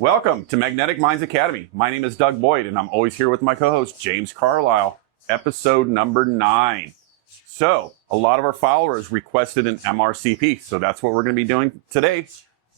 Welcome to Magnetic Minds Academy. My name is Doug Boyd, and I'm always here with my co-host, James Carlisle, episode number 9. So, a lot of our followers requested an MRCP, so that's what we're going to be doing today.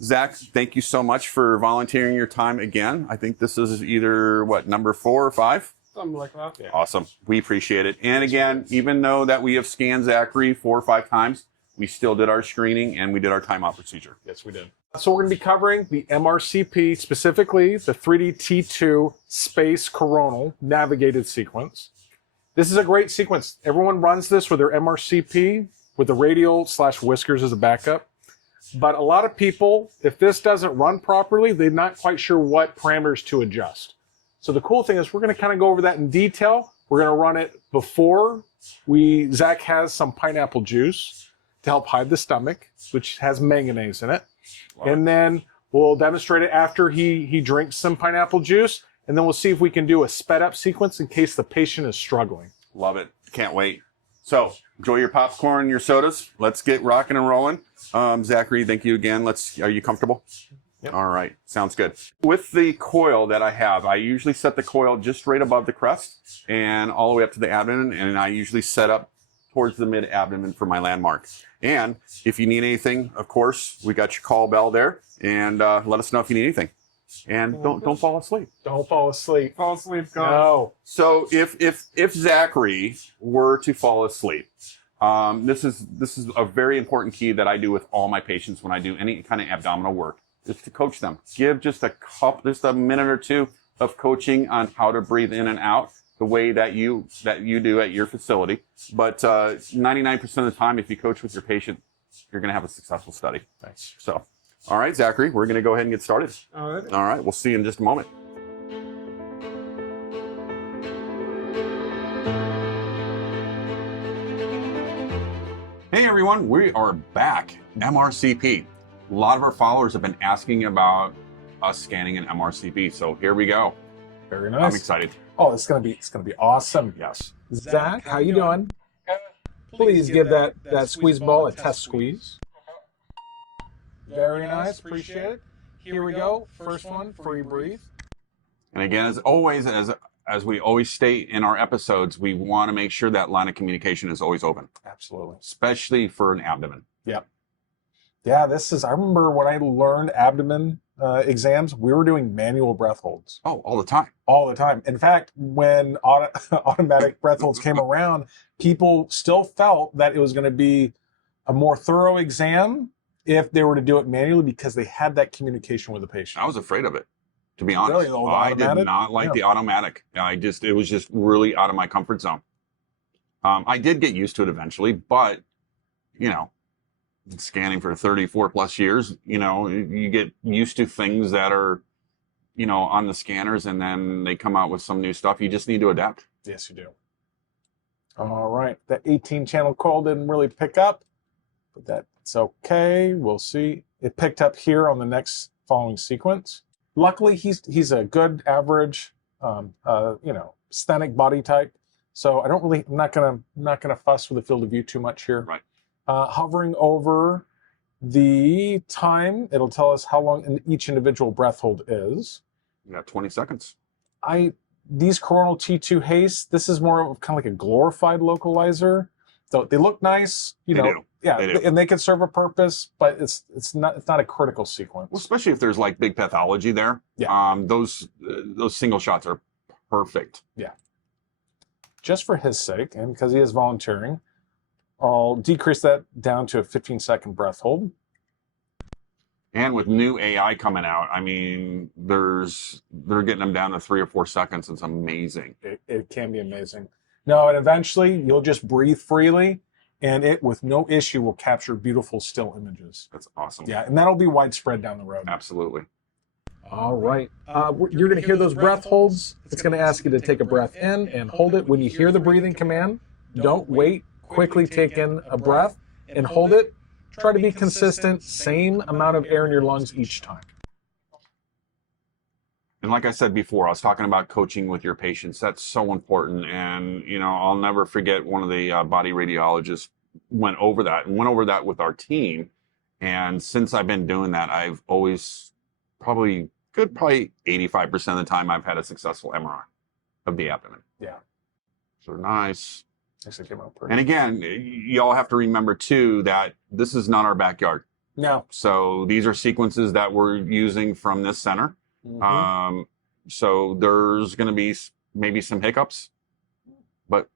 Zach, thank you so much for volunteering your time again. I think this is either, number 4 or 5? Something like that. Yeah. Awesome. We appreciate it. And again, even though that we have scanned Zachary 4 or 5 times, we still did our screening and we did our timeout procedure. Yes, we did. So we're going to be covering the MRCP, specifically the 3D T2 SPACE Coronal navigated sequence. This is a great sequence. Everyone runs this with their MRCP with the radial/whiskers as a backup. But a lot of people, if this doesn't run properly, they're not quite sure what parameters to adjust. So the cool thing is we're going to kind of go over that in detail. We're going to run it before Zach has some pineapple juice to help hide the stomach, which has manganese in it. And then we'll demonstrate it after he drinks some pineapple juice. And then we'll see if we can do a sped up sequence in case the patient is struggling. Love it. Can't wait. So enjoy your popcorn and your sodas. Let's get rocking and rolling. Zachary, thank you again. Are you comfortable? Yep. All right. Sounds good. With the coil that I have, I usually set the coil just right above the crest and all the way up to the abdomen. And I usually set up towards the mid-abdomen for my landmark. And if you need anything, of course, we got your call bell there. And let us know if you need anything. And don't fall asleep. Don't fall asleep. Fall asleep, God. No. So if Zachary were to fall asleep, this is a very important key that I do with all my patients when I do any kind of abdominal work, is to coach them. Give just a minute or two of coaching on how to breathe in and out the way that you do at your facility. But 99% of the time, if you coach with your patient, you're going to have a successful study. Thanks. So, all right, Zachary, we're going to go ahead and get started. All right. All right, we'll see you in just a moment. Hey everyone, we are back. MRCP. A lot of our followers have been asking about us scanning an MRCP, so here we go. Very nice. I'm excited. Oh, it's gonna be awesome. Yes. Zach, how you doing? Please give that squeeze ball a test squeeze. Very nice. Appreciate it. Here we go. First one before you breathe. And again, as always, as we always state in our episodes, we want to make sure that line of communication is always open, Absolutely. especially for an abdomen. Yep. Yeah, I remember when I learned abdomen exams, we were doing manual breath holds. Oh, all the time. All the time. In fact, when automatic breath holds came around, people still felt that it was going to be a more thorough exam if they were to do it manually because they had that communication with the patient. I was afraid of it, to be honest. Really? I did not like the automatic. It was just really out of my comfort zone. I did get used to it eventually, but, scanning for 34 plus years, you get used to things that are, on the scanners, and then they come out with some new stuff. You just need to adapt. Yes, you do. All right. That 18-channel coil didn't really pick up, but that's okay. We'll see. It picked up here on the next following sequence. Luckily, he's a good average, sthenic body type. So I'm not gonna fuss with the field of view too much here. Right. Hovering over the time, it'll tell us how long each individual breath hold is. You got 20 seconds. These coronal T2 haste, this is more of kind of like a glorified localizer. So they look nice, They do. yeah, They do. and they can serve a purpose, but it's not a critical sequence. Well, especially if there's like big pathology there. Yeah. Those single shots are perfect. Yeah. Just for his sake, and because he is volunteering, I'll decrease that down to a 15-second breath hold. And with new AI coming out, I mean, they're getting them down to 3 or 4 seconds. It's amazing. It can be amazing. No, and eventually you'll just breathe freely, and it, with no issue, will capture beautiful still images. That's awesome. Yeah, and that'll be widespread down the road. Absolutely. All right. You're going to hear those breath holds. It's going to ask you to take a breath in and hold it. When you hear the breathing command, don't wait. Quickly take in a breath and hold it. Try to be consistent, same amount of air in your lungs each time. And like I said before, I was talking about coaching with your patients. That's so important. And, I'll never forget one of the body radiologists went over that with our team. And since I've been doing that, I've always, probably good probably 85% of the time I've had a successful MRI of the abdomen. Yeah. So nice. Actually came out pretty. And again, y'all have to remember too that this is not our backyard. No. So these are sequences that we're using from this center. Mhm. So there's going to be maybe some hiccups, but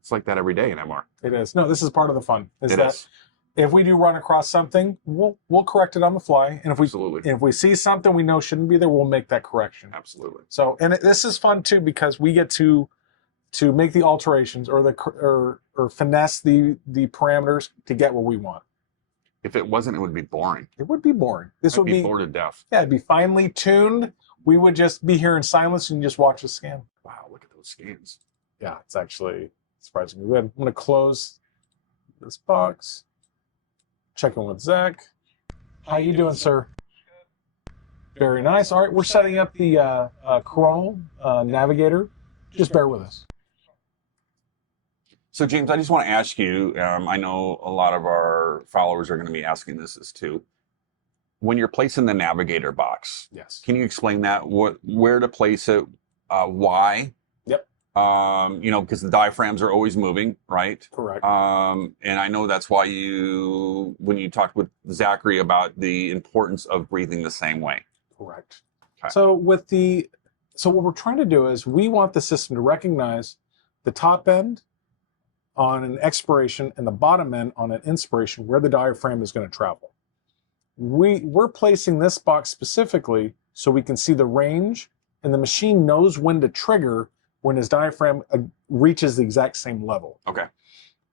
it's like that every day in MR. It is. No, this is part of the fun. It is. If we do run across something, we'll correct it on the fly, and Absolutely. if we see something we know shouldn't be there, we'll make that correction. Absolutely. So, and this is fun too because we get to make the alterations or finesse the parameters to get what we want. If it wasn't, it would be boring. It would be boring. This I'd would be bored to death. Yeah, it'd be finely tuned. We would just be here in silence and just watch the scan. Wow, look at those scans. Yeah, it's actually surprisingly good. I'm going to close this box. Check in with Zach. How you doing, sir? Very nice. All right, we're setting up the Coronal Navigator. Just bear with us. So, James, I just want to ask you, I know a lot of our followers are going to be asking this as too. When you're placing the Navigator box, Yes. can you explain that? Where to place it? Why? Yep. Because the diaphragms are always moving, right? Correct. And I know that's why when you talked with Zachary about the importance of breathing the same way. Correct. Okay. So what we're trying to do is we want the system to recognize the top end on an expiration and the bottom end on an inspiration where the diaphragm is going to travel. We're placing this box specifically so we can see the range, and the machine knows when to trigger when his diaphragm reaches the exact same level. Okay.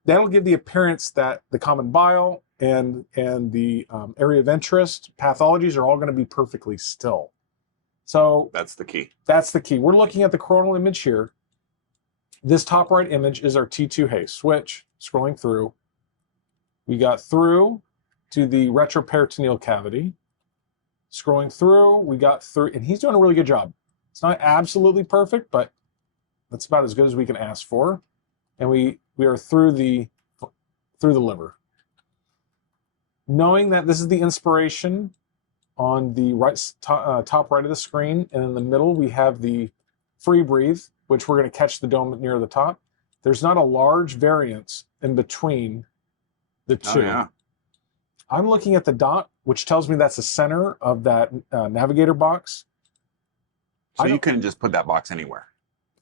That'll give the appearance that the common bile and the area of interest pathologies are all going to be perfectly still. So that's the key. That's the key. We're looking at the coronal image here. This top right image is our T2 Hay switch. Scrolling through, we got through to the retroperitoneal cavity. Scrolling through, we got through, and he's doing a really good job. It's not absolutely perfect, but that's about as good as we can ask for. And we are through the liver. Knowing that this is the inspiration on the top right of the screen, and in the middle we have the free breathe, which we're going to catch the dome near the top. There's not a large variance in between the two. Oh, yeah. I'm looking at the dot, which tells me that's the center of that navigator box. So you couldn't just put that box anywhere.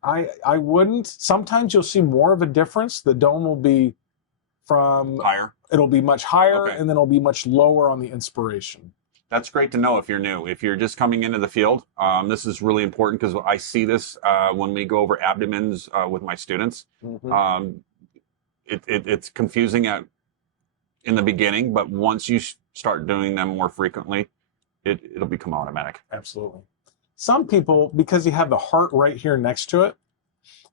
I wouldn't. Sometimes you'll see more of a difference. The dome will be from higher. It'll be much higher, Okay. and then it'll be much lower on the inspiration. That's great to know if you're new. If you're just coming into the field, this is really important because I see this when we go over abdomens with my students. Mm-hmm. It's confusing in the beginning, but once you start doing them more frequently, it'll become automatic. Absolutely. Some people, because you have the heart right here next to it,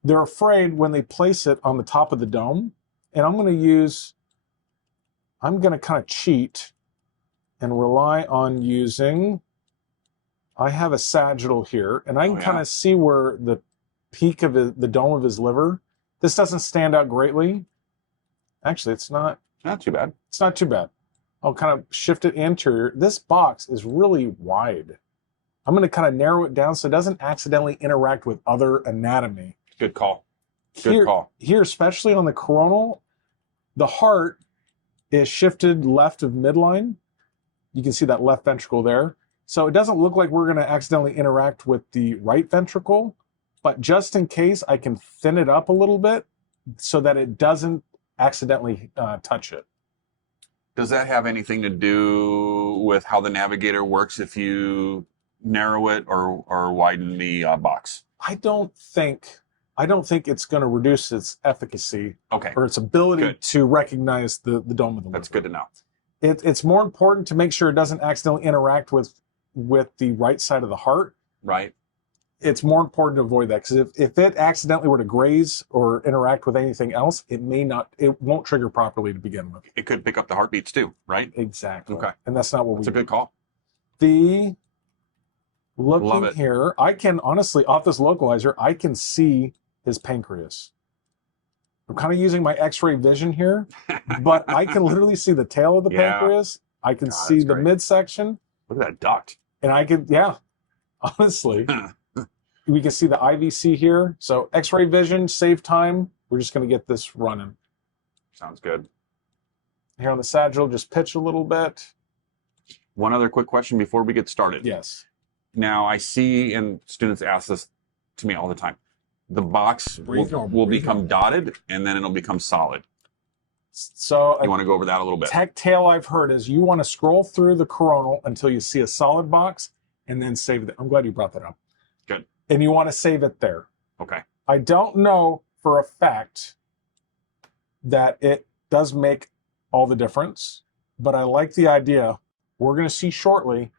they're afraid when they place it on the top of the dome. And I'm going to kind of cheat and rely on I have a sagittal here, and I can kind of see where the peak of the dome of his liver. This doesn't stand out greatly. Actually, it's not too bad. It's not too bad. I'll kind of shift it anterior. This box is really wide. I'm going to kind of narrow it down so it doesn't accidentally interact with other anatomy. Good call. Good call. Here, especially on the coronal, the heart is shifted left of midline. You can see that left ventricle there. So it doesn't look like we're going to accidentally interact with the right ventricle, but just in case, I can thin it up a little bit so that it doesn't accidentally touch it. Does that have anything to do with how the navigator works if you narrow it or widen the box? I don't think it's going to reduce its efficacy or its ability to recognize the dome of the liver. That's good to know. It's more important to make sure it doesn't accidentally interact with the right side of the heart. Right. It's more important to avoid that because if it accidentally were to graze or interact with anything else, it won't trigger properly to begin with. It could pick up the heartbeats too, right? Exactly. Okay. And that's not what That's a good call. Looking here, I can honestly, off this localizer, I can see his pancreas. I'm kind of using my x-ray vision here, but I can literally see the tail of the pancreas. I can see the midsection. Look at that duct. And I could, yeah, honestly, we can see the IVC here. So X-ray vision, save time. We're just going to get this running. Sounds good. Here on the sagittal, just pitch a little bit. One other quick question before we get started. Yes. Now, I see, and students ask this to me all the time, the box will become dotted, and then it'll become solid. So you want to go over that a little bit? Tech tale I've heard is you want to scroll through the coronal until you see a solid box, and then save it. I'm glad you brought that up. Good. And you want to save it there. Okay. I don't know for a fact that it does make all the difference, but I like the idea. We're going to see shortly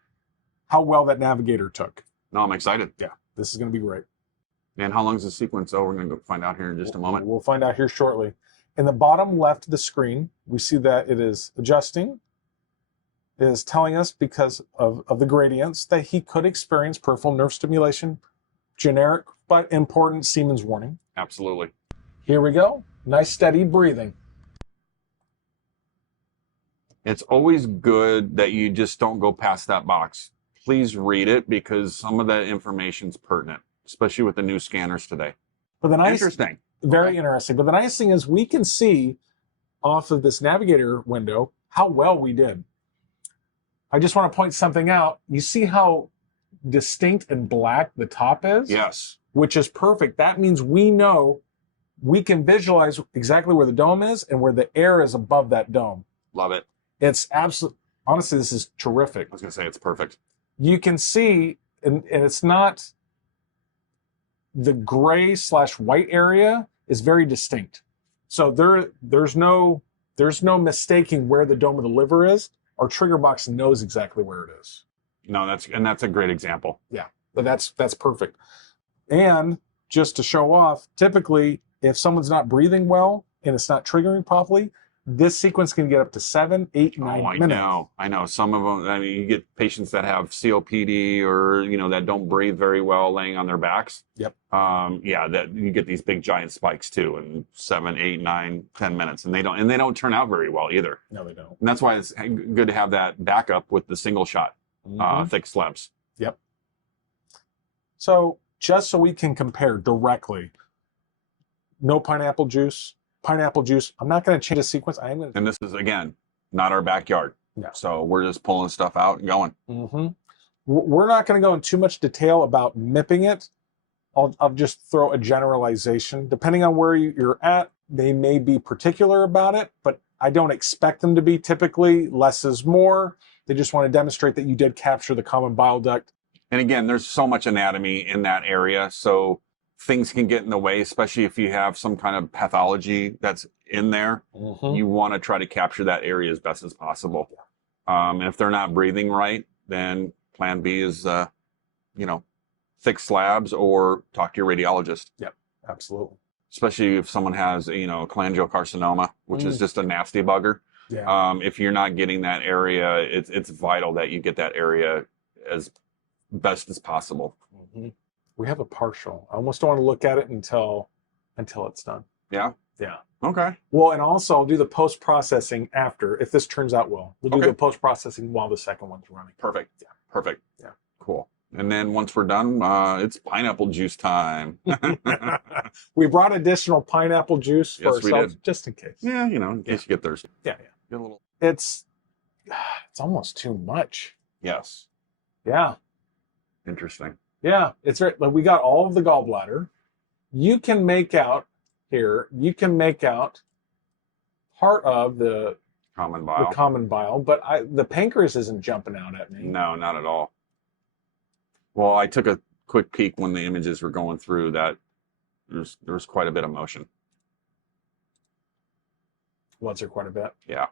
how well that navigator took. No, I'm excited. Yeah, this is going to be great. And how long is the sequence? Oh, we're going to go find out here in just a moment. We'll find out here shortly. In the bottom left of the screen, we see that it is adjusting. It is telling us because of the gradients that he could experience peripheral nerve stimulation. Generic but important Siemens warning. Absolutely. Here we go. Nice steady breathing. It's always good that you just don't go past that box. Please read it because some of that information is pertinent, especially with the new scanners today. But the nice, interesting. Very interesting. But the nice thing is we can see off of this navigator window how well we did. I just want to point something out. You see how distinct and black the top is? Yes. Which is perfect. That means we know we can visualize exactly where the dome is and where the air is above that dome. Love it. It's absolutely, honestly, this is terrific. I was going to say it's perfect. You can see, and it's not, the gray / white area is very distinct. So there's no mistaking where the dome of the liver is. Our trigger box knows exactly where it is. No, that's a great example. Yeah, but that's perfect. And just to show off, typically, if someone's not breathing well and it's not triggering properly, this sequence can get up to 7, 8, 9 minutes. I know. Some of them, I mean, you get patients that have COPD or, that don't breathe very well laying on their backs. Yep. Yeah, that you get these big giant spikes too in 7, 8, 9, 10 minutes. And they don't turn out very well either. No, they don't. And that's why it's good to have that backup with the single shot, thick slabs. Yep. So just so we can compare directly, no pineapple juice. Pineapple juice. I'm not going to change the sequence. And this is, again, not our backyard. No. So we're just pulling stuff out and going. Mm-hmm. We're not going to go in too much detail about mipping it. I'll just throw a generalization. Depending on where you're at, they may be particular about it, but I don't expect them to be. Typically, less is more. They just want to demonstrate that you did capture the common bile duct. And again, there's so much anatomy in that area. So things can get in the way, especially if you have some kind of pathology that's in there. Mm-hmm. You want to try to capture that area as best as possible. And if they're not breathing right, then plan B is, thick slabs or talk to your radiologist. Yep, absolutely. Especially if someone has, cholangiocarcinoma, which is just a nasty bugger. Yeah. If you're not getting that area, it's vital that you get that area as best as possible. Mm-hmm. We have a partial. I almost don't want to look at it until it's done. Yeah? Yeah. Okay. Well, and also I'll do the post-processing after, if this turns out well. We'll do the post-processing while the second one's running. Perfect. Yeah. Perfect. Yeah. Cool. And then once we're done, it's pineapple juice time. We brought additional pineapple juice for ourselves, just in case. Yeah, in case you get thirsty. Yeah, yeah. Get a little. It's almost too much. Yes. Yeah. Interesting. Yeah, it's right. Like we got all of the gallbladder. You can make out part of the common bile. But the pancreas isn't jumping out at me. No, not at all. Well, I took a quick peek when the images were going through that there was quite a bit of motion. Was there quite a bit? Yeah.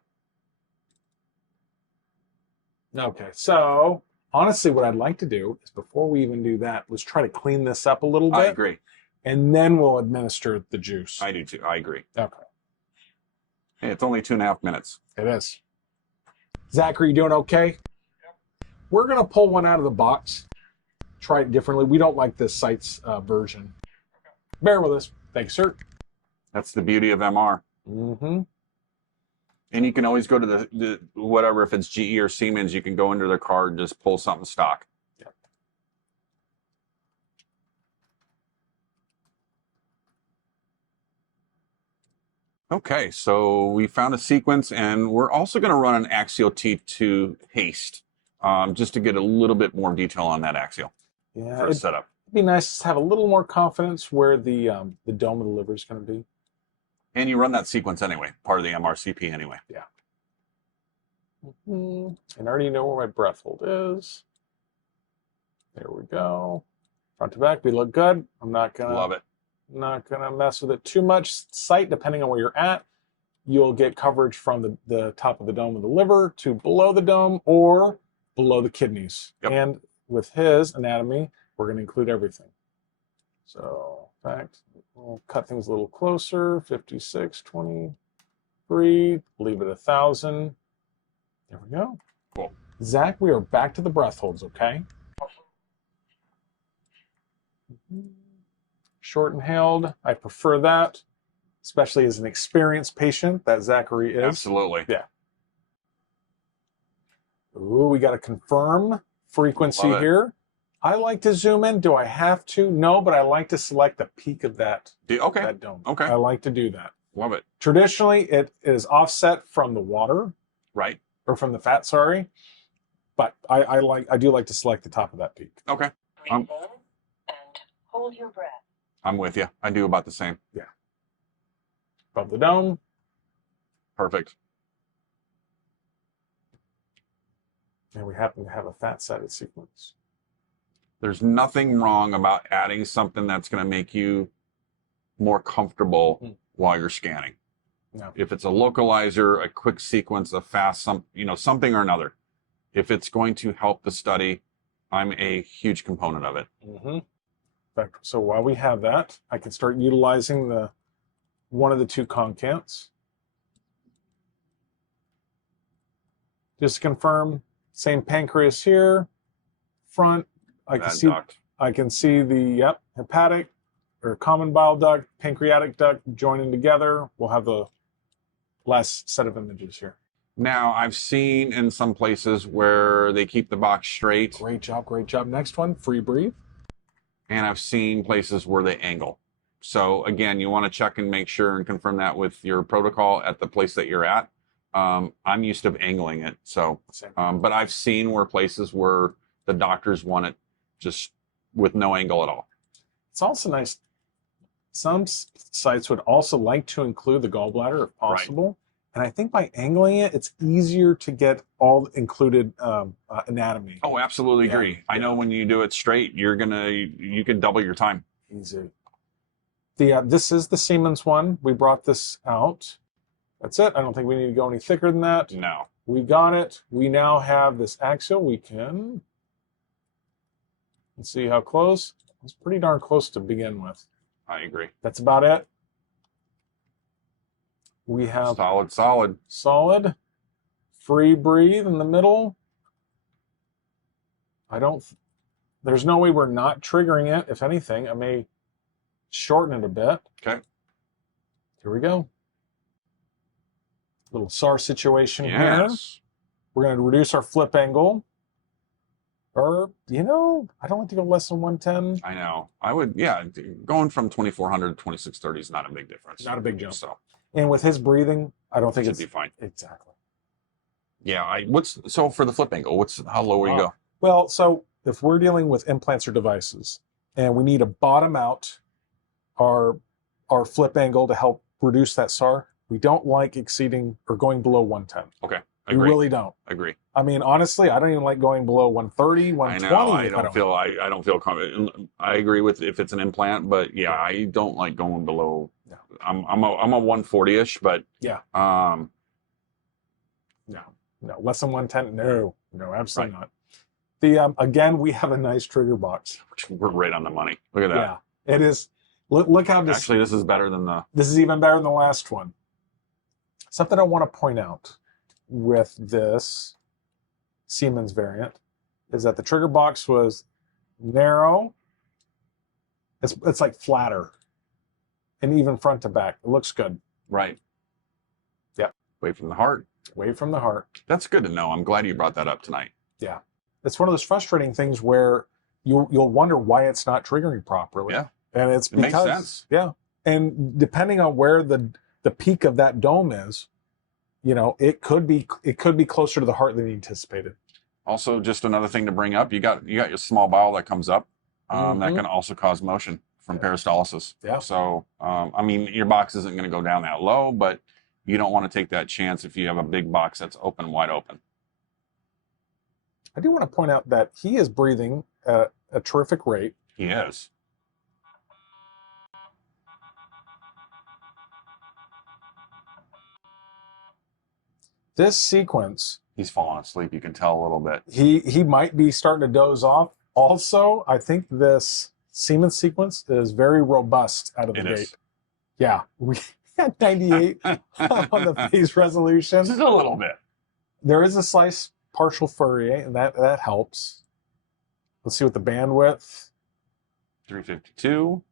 Okay, so honestly, what I'd like to do is before we even do that, let's try to clean this up a little bit. I agree. And then we'll administer the juice. I do too. I agree. Okay. Hey, it's only 2.5 minutes. It is. Zachary, you doing okay? Yep. We're going to pull one out of the box. Try it differently. We don't like this site's version. Okay. Bear with us. Thanks, sir. That's the beauty of MR. Mm-hmm. And you can always go to the whatever, if it's GE or Siemens, you can go into their card and just pull something stock. Okay, so we found a sequence, and we're also going to run an axial T2 haste, just to get a little bit more detail on that axial Yeah, for a setup. it'd be nice to have a little more confidence where the dome of the liver is going to be. And you run that sequence anyway, part of the MRCP anyway. Yeah. And I already know where my breath hold is. There we go. Front to back, we look good. I'm not gonna Love it. not gonna mess with it too much. Sight, depending on where you're at, you'll get coverage from the top of the dome of the liver to below the dome or below the kidneys. Yep. And with his anatomy, we're going to include everything. So, in fact, we'll cut things a little closer. 56, 23, leave it 1,000. There we go. Cool. Zach, we are back to the breath holds, okay? Short and held. I prefer that, especially as an experienced patient that Zachary is. Absolutely. Yeah. Ooh, we got to confirm frequency Love it. here. I like to zoom in. Do I have to? No, but I like to select the peak of that dome. Okay. I like to do that. Love it. Traditionally, it is offset from the water, Right. or from the fat, sorry. But I do like to select the top of that peak. Okay. Breathe in and hold your breath. I'm with you. I do about the same. Above the dome. Perfect. And we happen to have a fat-sided sequence. There's nothing wrong about adding something that's going to make you more comfortable while you're scanning. No. If it's a localizer, a quick sequence, a fast, something or another. If it's going to help the study, I'm a huge component of it. In fact, so while we have that, I can start utilizing one of the two concants. Just to confirm, same pancreas here, front. I can see the hepatic or common bile duct, pancreatic duct joining together. We'll have the last set of images here. Now, I've seen in some places where they keep the box straight, Great job, great job. Next one, free breathe. and I've seen places where they angle. So again, you want to check and make sure and confirm that with your protocol at the place that you're at. I'm used to angling it, so but I've seen places where the doctors want it just with no angle at all. It's also nice. Some sites would also like to include the gallbladder if possible. And I think by angling it, it's easier to get all included anatomy. Oh, absolutely agree. I know when you do it straight, you can double your time. Easy. This is the Siemens one. We brought this out. That's it. I don't think we need to go any thicker than that. No. We got it. We now have this axial. We can see how close. It's pretty darn close to begin with. I agree. That's about it. We have solid, free breathe in the middle. There's no way we're not triggering it. If anything, I may shorten it a bit. Okay. Here we go. Little SAR situation here. Yes. We're going to reduce our flip angle. Or, I don't like to go less than 110. I know. I would, going from 2400 to 2630 is not a big difference. Not a big jump. So, and with his breathing, I don't think it should be fine. Exactly. Yeah. So for the flip angle, how low will you go? Well, so if we're dealing with implants or devices and we need to bottom out our flip angle to help reduce that SAR, we don't like exceeding or going below 110. Okay. We really don't. Agree. I mean, honestly, I don't even like going below 130, 120. I don't feel confident. I agree with if it's an implant, but I don't like going below. No. I'm a 140-ish, but no, less than 110. No, absolutely not. Again, we have a nice trigger box. We're right on the money. Look at that. Yeah, it is. Look how this. Actually, this is better than This is even better than the last one. Something I want to point out with this Siemens variant is that the trigger box was narrow. It's like flatter, and even front to back. It looks good. Right. Yeah. Away from the heart. Away from the heart. That's good to know. I'm glad you brought that up tonight. Yeah. It's one of those frustrating things where you'll wonder why it's not triggering properly. Yeah. And it's because, makes sense. Yeah. And depending on where the the peak of that dome is, you know, it could be closer to the heart than you anticipated. Also, just another thing to bring up, you got your small bowel that comes up. That can also cause motion from peristalsis. Yeah. So, I mean, your box isn't going to go down that low, but you don't want to take that chance if you have a big box that's open, wide open. I do want to point out that he is breathing at a terrific rate. He is. This sequence, He's falling asleep. You can tell a little bit. he might be starting to doze off. Also, I think this semen sequence is very robust out of the It gate. is. Yeah, we had 98 on the phase resolution. Just a little bit. There is a slice partial Fourier, and that helps. Let's see what the bandwidth. 352.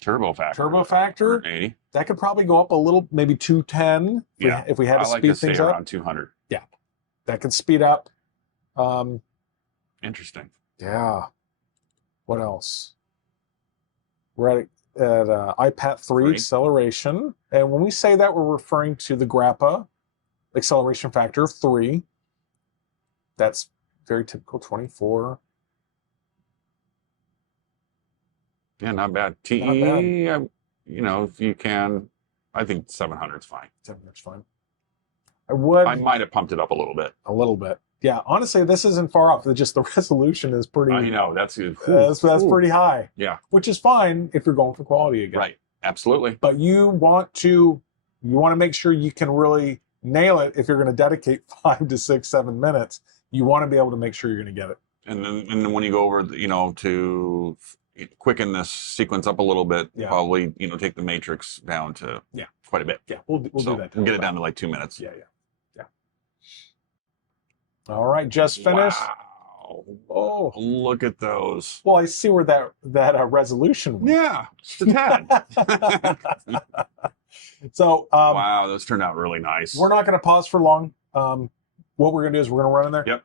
Turbo factor. Turbo factor, 80. that could probably go up a little, maybe 210 Yeah. if we had I to like speed to stay things up. around 200. That could speed up. Interesting. Yeah. What else? We're at IPAT 3 Three. acceleration. And when we say that, we're referring to the GRAPPA acceleration factor of 3. That's very typical, 24. Yeah, not bad. TE, Not bad. you know, if you can, I think 700 is fine. 700's fine. I would I might have pumped it up a little bit. a little bit. Yeah, honestly, this isn't far off. Just the resolution is pretty. I know that's That's pretty high. Yeah. Which is fine if you're going for quality again. Right. Absolutely. But you want to make sure you can really nail it if you're going to dedicate 5 to 6, 7 minutes. You want to be able to make sure you're going to get it. And then when you go over, you know, to quicken this sequence up a little bit, Yeah. probably, you know, take the matrix down to quite a bit. Yeah, we'll So do that. we'll get it down to like 2 minutes. Yeah. All right, just finished. Wow. Oh, Look at those. well, I see where that resolution went. Yeah, just a tad. So Wow, those turned out really nice. we're not going to pause for long. What we're going to do is we're going to run in there. Yep.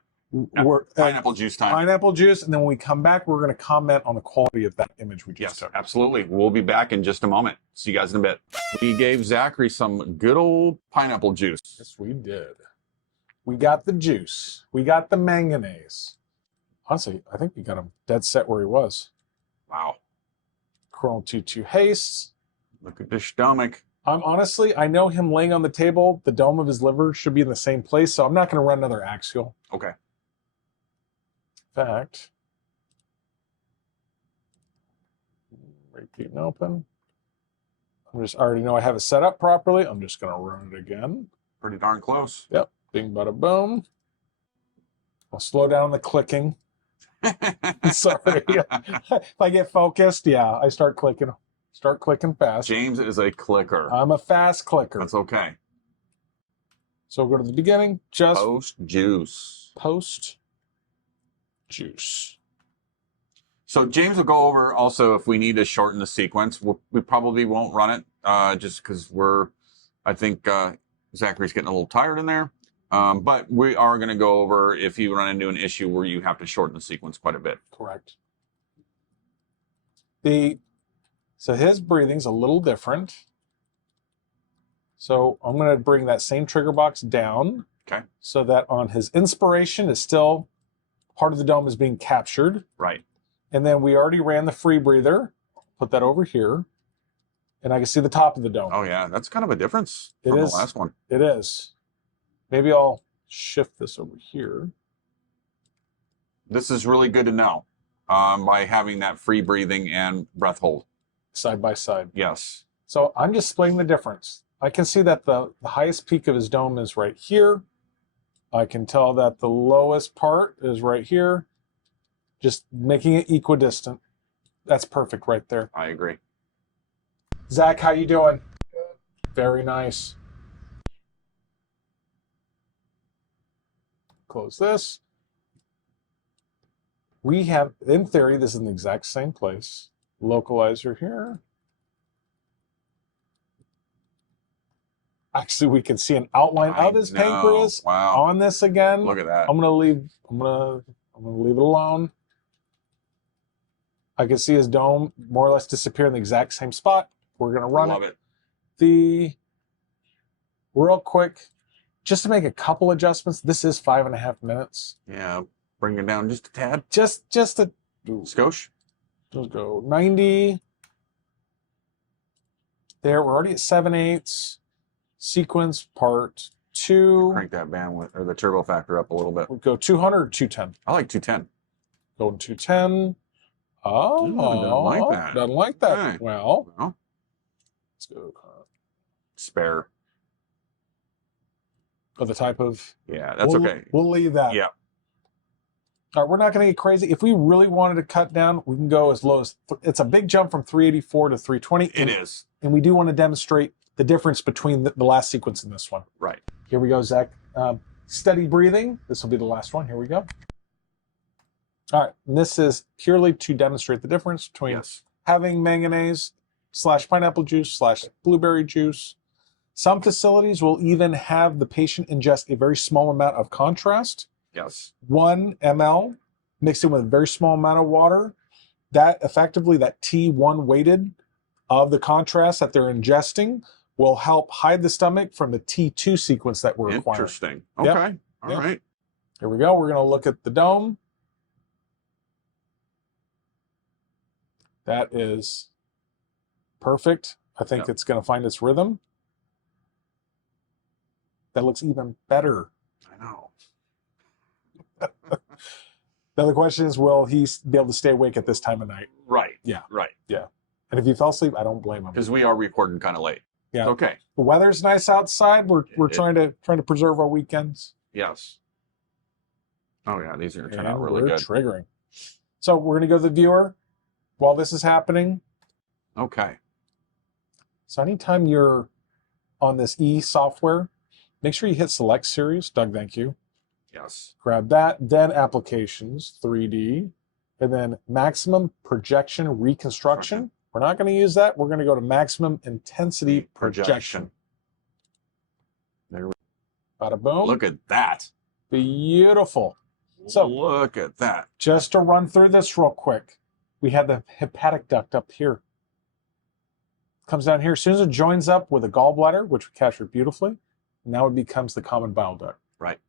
We're, Pineapple juice time. pineapple juice, and then when we come back, we're going to comment on the quality of that image we just Yes, took. absolutely. We'll be back in just a moment. See you guys in a bit. We gave Zachary some good old pineapple juice. Yes, we did. We got the juice. We got the manganese. Honestly, I think we got him dead set where he was. Wow. Coronal 2-2 haste. Look at this stomach. I know him laying on the table. The dome of his liver should be in the same place, so I'm not going to run another axial. Okay. In fact, repeat and open. I already know I have it set up properly. I'm just going to run it again. Pretty darn close. Yep. Bing, bada, boom. I'll slow down the clicking. Sorry. If I get focused, I start clicking fast. James is a clicker. I'm a fast clicker. That's okay. So we'll go to the beginning. Just Post juice. post juice. So James will go over also if we need to shorten the sequence. We probably won't run it just because I think Zachary's getting a little tired in there. But we are going to go over if you run into an issue where you have to shorten the sequence quite a bit. Correct. So his breathing's a little different. So I'm going to bring that same trigger box down. Okay. So that on his inspiration is still part of the dome is being captured. Right. And then we already ran the free breather. Put that over here. And I can see the top of the dome. Oh, yeah. That's kind of a difference It from is. the last one. It is. Maybe I'll shift this over here. This is really good to know by having that free breathing and breath hold. Side by side. Yes. So I'm just splitting the difference. I can see that the highest peak of his dome is right here. I can tell that the lowest part is right here. Just making it equidistant. That's perfect right there. I agree. Zach, how you doing? Good. Very nice. Close this. We have, in theory, this is in the exact same place. Localizer here. Actually, we can see an outline of his pancreas Wow. on this again. Look at that. I'm gonna leave it alone. I can see his dome more or less disappear in the exact same spot. We're gonna run Love it. it. real quick, just to make a couple adjustments. This is 5.5 minutes. Yeah, bring it down just a tad. Just a Skosh. Let's go 90. There, we're already at 7/8. Sequence part 2. Crank that bandwidth or the turbo factor up a little bit. We'll go 200 or 210. I like 210. Going 210. Oh, doesn't like that. Doesn't like that. Okay. Well, Well, let's go. spare. For the type of. Yeah, that's we'll, okay. We'll leave that. Yeah. All right, we're not going to get crazy. If we really wanted to cut down, we can go as low as. It's a big jump from 384 to 320. It is. And we do want to demonstrate the difference between the last sequence and this one. Right. Here we go, Zach. Steady breathing. This will be the last one. Here we go. All right. And this is purely to demonstrate the difference between having manganese / pineapple juice / blueberry juice. Some facilities will even have the patient ingest a very small amount of contrast. Yes. 1 ml mixed in with a very small amount of water. That effectively, that T1 weighted of the contrast that they're ingesting will help hide the stomach from the T2 sequence that we're requiring. Interesting. Okay. Yep. All right. Here we go. We're going to look at the dome. That is perfect. I think it's going to find its rhythm. That looks even better. I know. Now the question is, will he be able to stay awake at this time of night? Right. Yeah. Right. Yeah. And if he fell asleep, I don't blame him. Because we are recording kind of late. Yeah. Okay. The weather's nice outside. We're trying to preserve our weekends. Yes. Oh yeah, these are going to turn And out really we're good. triggering. So we're going to go to the viewer while this is happening. Okay. So anytime you're on this software, make sure you hit select series. Doug, thank you. Yes. Grab that, then applications, 3D, and then maximum projection reconstruction. We're not going to use that. We're going to go to maximum intensity projection. There we Bada boom. Look at that. Beautiful. So look at that. just to run through this real quick, we have the hepatic duct up here. Comes down here. As soon as it joins up with a gallbladder, which we captured beautifully, now it becomes the common bile duct. Right.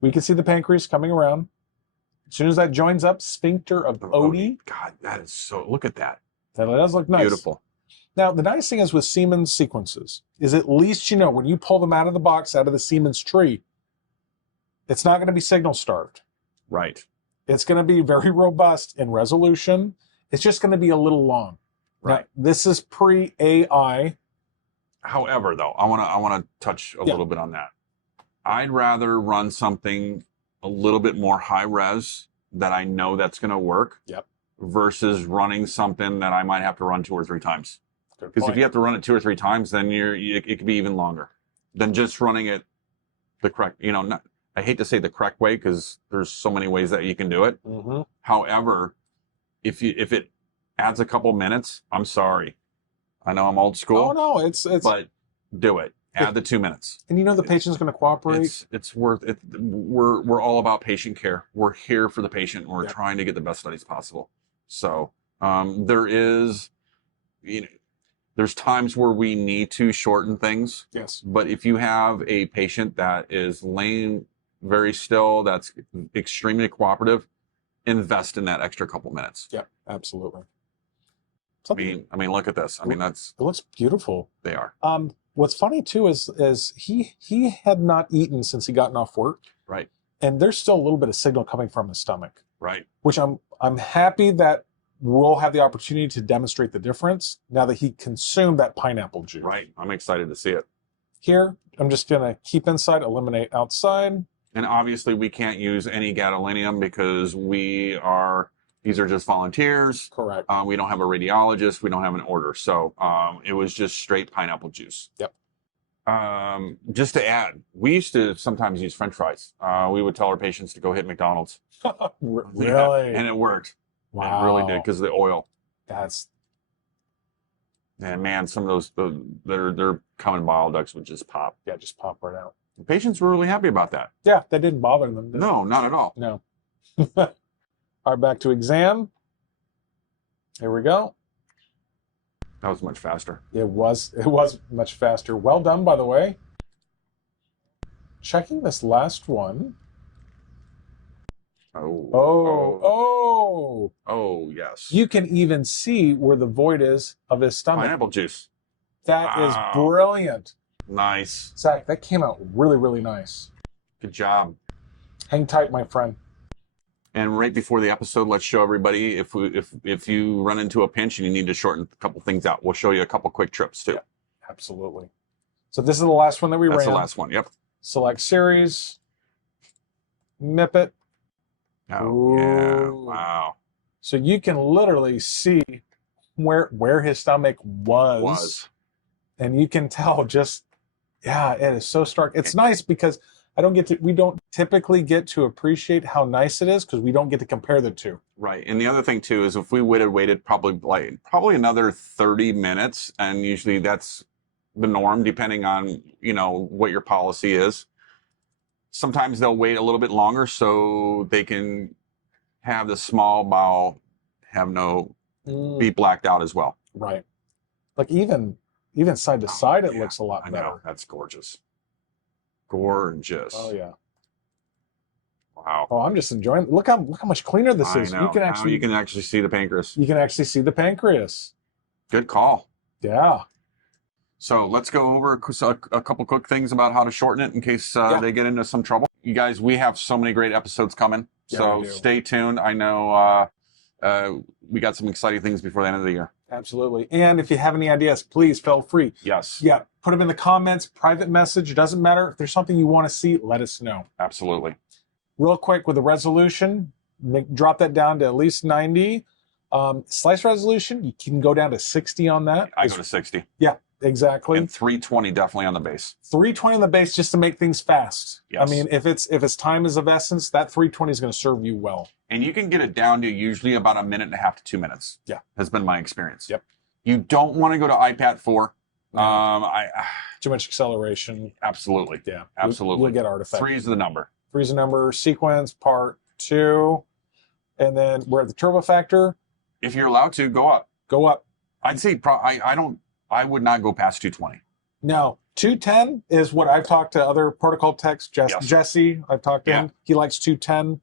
We can see the pancreas coming around. As soon as that joins up, sphincter of Odie. God, that is so, look at that. That does look nice. Beautiful. Now, the nice thing is with Siemens sequences is at least you know when you pull them out of the box, out of the Siemens tree, it's not going to be signal starved. Right. It's going to be very robust in resolution. It's just going to be a little long. Right. Now, this is pre-AI. However, though, I want to touch a little bit on that. I'd rather run something a little bit more high res that I know that's going to work. Yep. Versus running something that I might have to run 2 or 3 times. Because if you have to run it 2 or 3 times, then it could be even longer than just running it the correct. I hate to say the correct way because there's so many ways that you can do it. Mm-hmm. However, if it adds a couple minutes, I'm sorry. I know I'm old school. Oh no, it's but do it. Add the 2 minutes. And you know the patient's going to cooperate. It's worth it. We're all about patient care. We're here for the patient. And we're trying to get the best studies possible. So there's times where we need to shorten things. Yes. But if you have a patient that is laying very still, that's extremely cooperative, invest in that extra couple minutes. Yeah, absolutely. I mean, look at this. I mean, it looks beautiful. They are. What's funny too is he had not eaten since he gotten off work. Right. And there's still a little bit of signal coming from his stomach. Right. Which I'm happy that we'll have the opportunity to demonstrate the difference now that he consumed that pineapple juice. Right. I'm excited to see it. Here, I'm just gonna keep inside, eliminate outside. And obviously we can't use any gadolinium because these are just volunteers. Correct. We don't have a radiologist. We don't have an order. So it was just straight pineapple juice. Yep. Just to add, we used to sometimes use French fries. We would tell our patients to go hit McDonald's. Really? Yeah, and it worked. Wow. It really did because of the oil. And man, some of those, their common bile ducts would just pop. Yeah, just pop right out. The patients were really happy about that. Yeah, that didn't bother them. No, not at all. No. All right, back to exam. Here we go. That was much faster. It was much faster. Well done, by the way. Checking this last one. Oh, yes. You can even see where the void is of his stomach. Pineapple juice. That is Wow. brilliant. Nice. Zach, that came out really, really nice. Good job. Hang tight, my friend. And right before the episode, let's show everybody if you run into a pinch and you need to shorten a couple things out, we'll show you a couple quick trips too. Yeah, absolutely. So this is the last one that we ran. That's the last one. Yep. Select series. Mip it. Oh, yeah. Ooh. Wow. So you can literally see where his stomach was. And you can tell just, yeah, it is so stark. It's nice because we don't typically get to appreciate how nice it is because we don't get to compare the two. Right. And the other thing too is if we waited probably another 30 minutes, and usually that's the norm depending on, what your policy is. Sometimes they'll wait a little bit longer so they can have the small bowel be blacked out as well. Right. Like even side to side, it looks a lot I better. know. That's gorgeous. Gorgeous. Oh yeah. Wow. Oh, I'm just enjoying. Look how much cleaner this is. I know. Now you can actually see the pancreas. You can actually see the pancreas. Good call. Yeah. So let's go over a couple quick things about how to shorten it in case they get into some trouble. You guys, we have so many great episodes coming. Yeah, So we do. stay tuned. I know we got some exciting things before the end of the year. Absolutely. And if you have any ideas, please feel free. Yes. Yeah. Put them in the comments, private message. It doesn't matter. If there's something you want to see, let us know. Absolutely. Real quick with the resolution, drop that down to at least 90. Slice resolution, you can go down to 60 on that. I go to 60. Yeah, exactly. And 320 definitely on the base. 320 on the base just to make things fast. Yes. I mean, if it's time is of essence, that 320 is going to serve you well. And you can get it down to usually about 1.5 to 2 minutes. Yeah. Has been my experience. Yep. You don't want to go to iPad 4. No. Too much acceleration. Absolutely. Yeah. Absolutely. You'll get artifacts. 3 is the number. 3 is the number. Sequence, part 2. And then we're at the turbo factor. If you're allowed to, go up. Go up. I'd say I would not go past 220. Now, 210 is what I've talked to other protocol techs. Yes. Jesse, I've talked to him. He likes 210.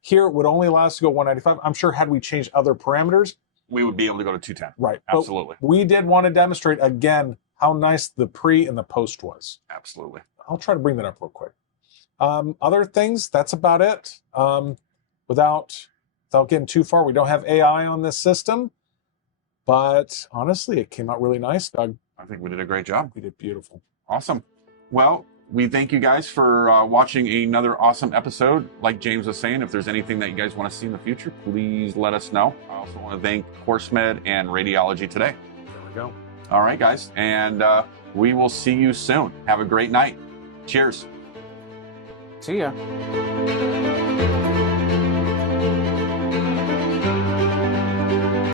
Here, it would only allow us to go 195. I'm sure had we changed other parameters, we would be able to go to 210. right. Absolutely. But we did want to demonstrate, again, how nice the pre and the post was. Absolutely. I'll try to bring that up real quick. Other things, that's about it. Without getting too far, we don't have AI on this system. But honestly, it came out really nice, Doug. I think we did a great job. We did beautiful. Awesome. Well, we thank you guys for watching another awesome episode. Like James was saying, if there's anything that you guys want to see in the future, please let us know. I also want to thank CourseMed and Radiology Today. There we go. All right, guys. And we will see you soon. Have a great night. Cheers. See ya.